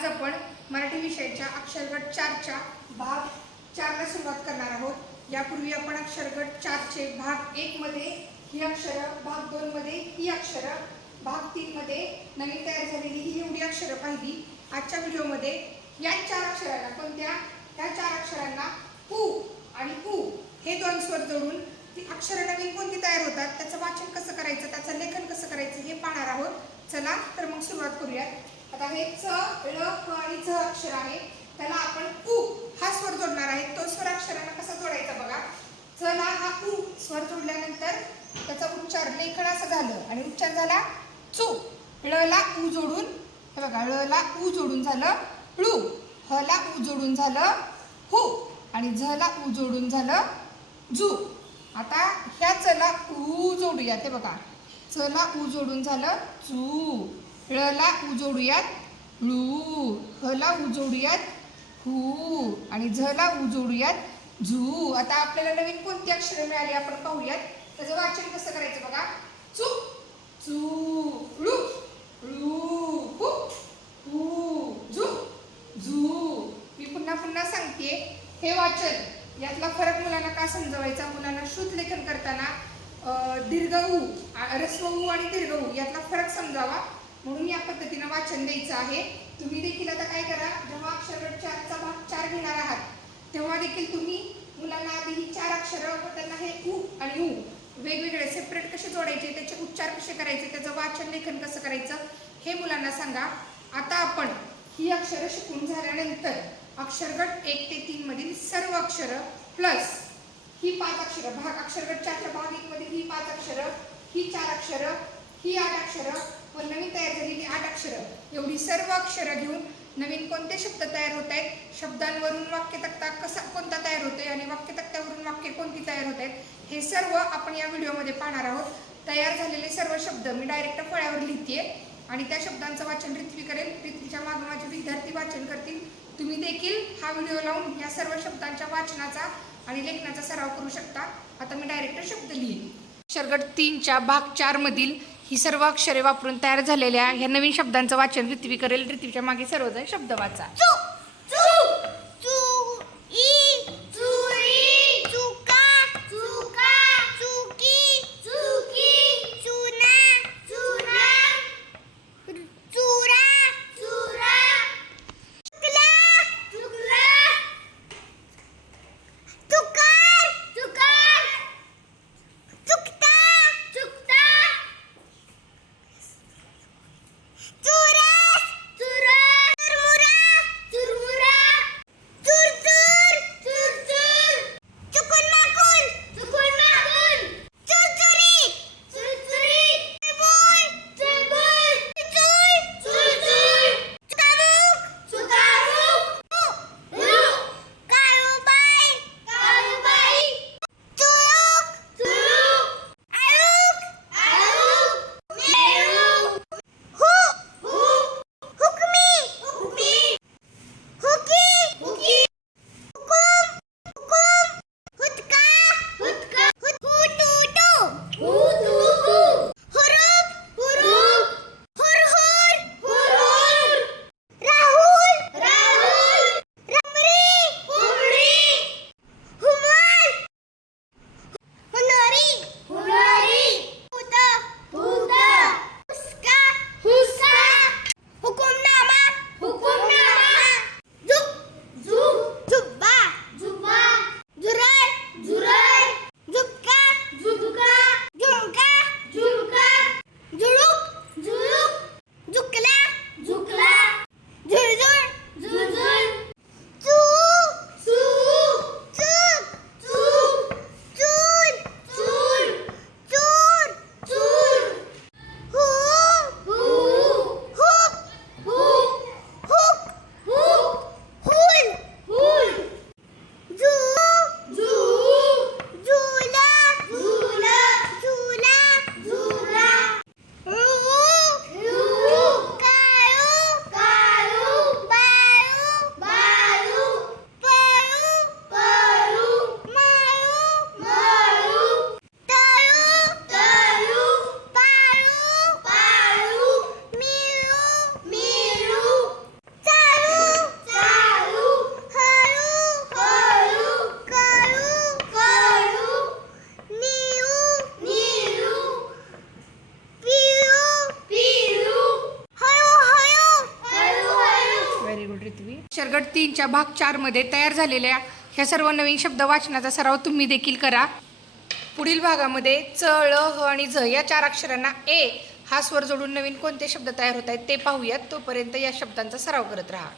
आज आपण मराठी विषयाच्या अक्षरगट चारच्या भाग चारला सुरुवात करणार आहोत. यापूर्वी आपण अक्षरगट चारचे भाग एकमध्ये ही अक्षरं भाग दोनमध्ये ही अक्षरं भाग तीनमध्ये नवीन तयार झालेली ही एवढी अक्षरं पाहिली. आजच्या व्हिडिओमध्ये या चार अक्षरांना कोणत्या? त्या चार अक्षरांना पू आणि पू हे दोन स्वर जोडून ती अक्षरं नवीन कोणती तयार होतात? त्याचं वाचन कसं करायचं? त्याचं लेखन कसं करायचं हे पाहणार आहोत. चला तर मग सुरुवात करूयात. आता हे च ळ फ आणि झ अक्षर आहे. त्याला आपण उ हा स्वर जोडणार आहे. तो स्वर अक्षरांना कसा जोडायचा बघा. च ला हा उ स्वर जोडल्यानंतर त्याचा उच्चार लेखन असं झालं. आणि उच्चार झाला चू. ळ ला उ जोडून हे बघा ळ ला उ जोडून झालं ळू ह ला उ जोडून झालं हु. आणि झ ला उ जोडून झालं झू आता ह्या चला ऊ जोडूया ते बघा. चला ऊ जोडून झालं चू ळला उजोडूयात. ळू हला उजोडूयात. हू आणि झला उजोडूयात. झू आता आपल्याला नवीन कोणती अक्षरे मिळाली आपण पाहूयात. त्याचं वाचन कसं करायचं बघा. चू चू ळू ळू हू झू झू. मी पुन्हा पुन्हा सांगते. हे वाचन यातला फरक मुलांना का समजवायचा? मुलांना शुद्ध लेखन करताना दीर्घ ऊ रस्व ऊ आणि दीर्घ ऊ यातला फरक समजावा. म्हणून या पद्धतीनं वाचन द्यायचं आहे. तुम्ही देखील आता काय करा जेव्हा अक्षर चारचा भाग चार घेणार आहात तेव्हा देखील तुम्ही मुलांना आधी ही चार अक्षरं व त्यांना हे उ आणि ऊ वेगवेगळे सेपरेट कसे जोडायचे त्याचे उच्चार कसे करायचे त्याचं वाचन लेखन कसं करायचं हे मुलांना सांगा. आता आपण ही अक्षरं शिकून झाल्यानंतर अक्षरगट एक ते तीन मधील सर्व अक्षरं प्लस ही पाच अक्षरं भाग अक्षरगट चारच्या भाग एक मधील ही पाच अक्षरं ही चार अक्षरं ही आठ अक्षरं व नवीन तयार झालेली आठ अक्षरं. एवढी सर्व अक्षरं घेऊन नवीन कोणते शब्द तयार होत आहेत? शब्दांवरून वाक्य तक्ता कसा कोणता तयार होतोय आणि वाक्य तक्त्यावरून वाक्य कोणती तयार होत आहेत? हे सर्व आपण या व्हिडिओमध्ये पाहणार आहोत. तयार झालेले सर्व शब्द मी डायरेक्ट फळ्यावर लिहिते आणि त्या शब्दांचं वाचन पृथ्वी करेल पृथ्वीच्या मागे माझे विद्यार्थी वाचन करतील. तुम्ही देखील हा व्हिडिओ लावून या सर्व शब्दांच्या वाचनाचा आणि लेखनाचा सराव करू शकता. आता मी डायरेक्ट शब्द लिहिन. शर्गट तीनच्या भाग चार मधील ही सर्व अक्षरे वापरून तयार झालेल्या ह्या नवीन शब्दांचं वाचन पृथ्वी करेल पृथ्वीच्या मागे सर्वजण शब्द वाचा. पृथ्वी अक्षरगट तीनच्या भाग चारमध्ये तयार झालेल्या ह्या सर्व नवीन शब्द वाचनाचा सराव तुम्ही देखील करा. पुढील भागामध्ये च ळ ह आणि झ या चार अक्षरांना ए हा स्वर जोडून नवीन कोणते शब्द तयार होत आहेत ते पाहूयात. तोपर्यंत या शब्दांचा सराव करत राहा.